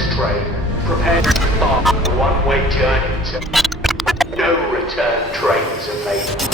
Express train. Prepare to embark on a one-way journey to... No return trains available.